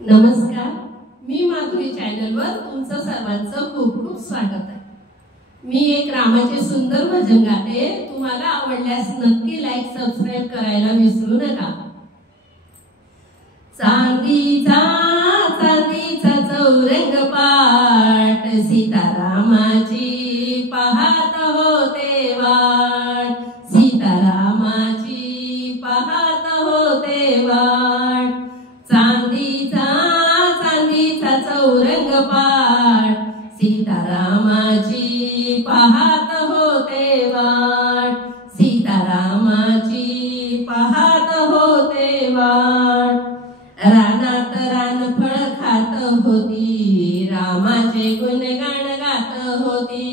नमस्कार, मी माधुरी चॅनलवर तुमचं सर्वांचं खूप खूप स्वागत आहे। मी एक रामाचे सुंदर भजन गाते। तुम्हाला आवडल्यास नक्की लाईक सबस्क्राइब करायला विसरू नका। चांदीचा चांदीचा चौरंग पाट सीतारामाची पाहत होते वाट, सीतारामाची पाहत होते वाट। चांदीचा चांदीचा चौरंग पाट सीतारामाची पाहत होते वाट, सीतारामाची पाहत होते वाट। रानात रानफळ खात होती, रामाचे गुणगान गात होती।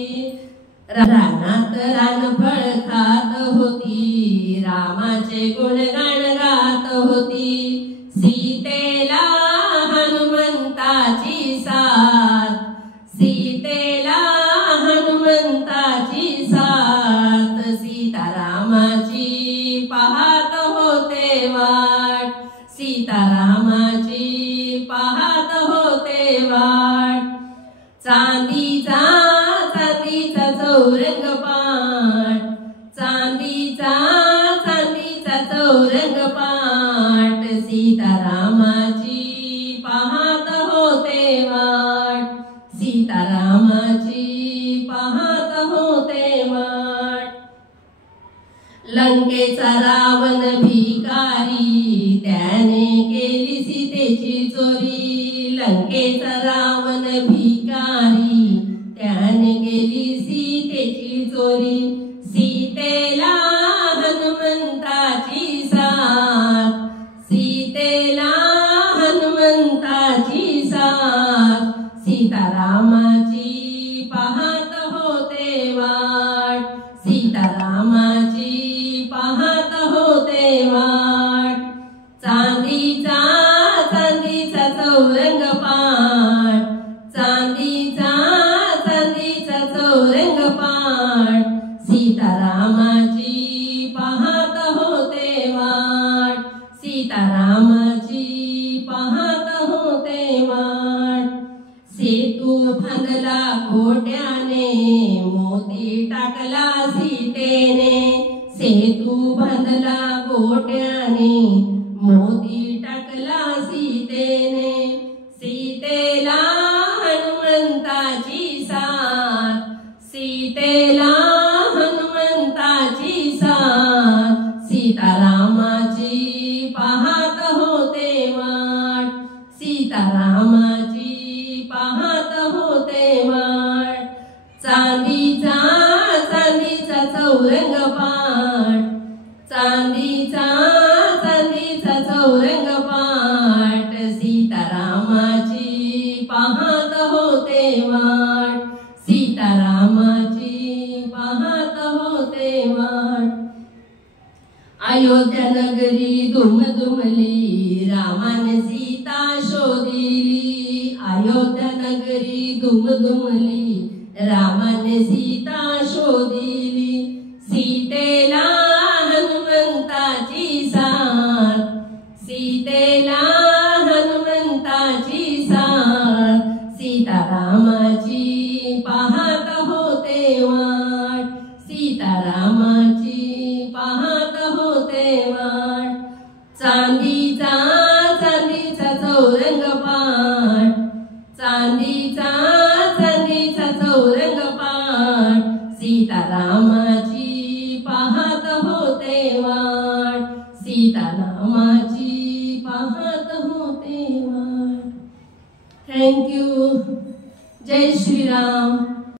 रानात रानफळ खात होती, रामाचे गुणगान गात होती। सीतेला हनुमंताची साथ, सीतेला हनुमंताची साथ। सीतारामाची पाहत होते वाट, सीतारामाची पाहत होते वाट। चांदीचा चांदीचा चौरंग पाट, चांदीचा चांदीचा चौरंग पाट सीतारामाची पाहत होते वाट, सीतारामाची पाहत होते वाट। लंकेचा रावण भिकारी, त्याने केली सीतेची चोरी। लंकेचा रावण भिकारी, त्याने केली सीतेची चोरी। सीतेला हनुमंताची साथ, सीतेला हनुमंताची साथ। सीतारामाची पाहत होते वाट, सीतारामाची पाहत होते वाट। चांदीचा चांदीचा चौरंग पाट, चांदीचा चांदीचा चौरंग पाट सीतारामाची पाहत होते वाट, सीतारामाची पाहत होते वाट। सेतू बांधला घोट्याने, मोती टाकला सीतेने। सेतू बांधला घोट्याने, मोती टाकला सीतेने। सीतेला हनुमंताची साथ, सीतेला हनुमंताची साथ। सीतारामाची पाहत होते वाट, सीतारामाची पाहत होते वाट। चांदीचा चांदीचा चौरंग पाट, चांदीचा चांदीचा चौरंग पाट सीतारामाची पाहत होते वाट, सीतारामाची पाहत होते वाट। अयोध्या नगरी दुमदुमली, रामाने सीता शोधिली। अयोध्या नगरी दुमदुमली, रामाने सीता शोधिली। सीतेला हनुमंताची साथ, सीतेला हनुमंताची साथ। सीतारामाची पाहत होते वाट, सीतारामाची पाहत होते वाट। चांदीचा चांदीचा चौरंग पाट, चांदीचा चांदीचा चौरंग पाट सीतारामाची पाहत होते वाट, सीतारामाची पाहत होते वाट। Thank you. जय श्री राम।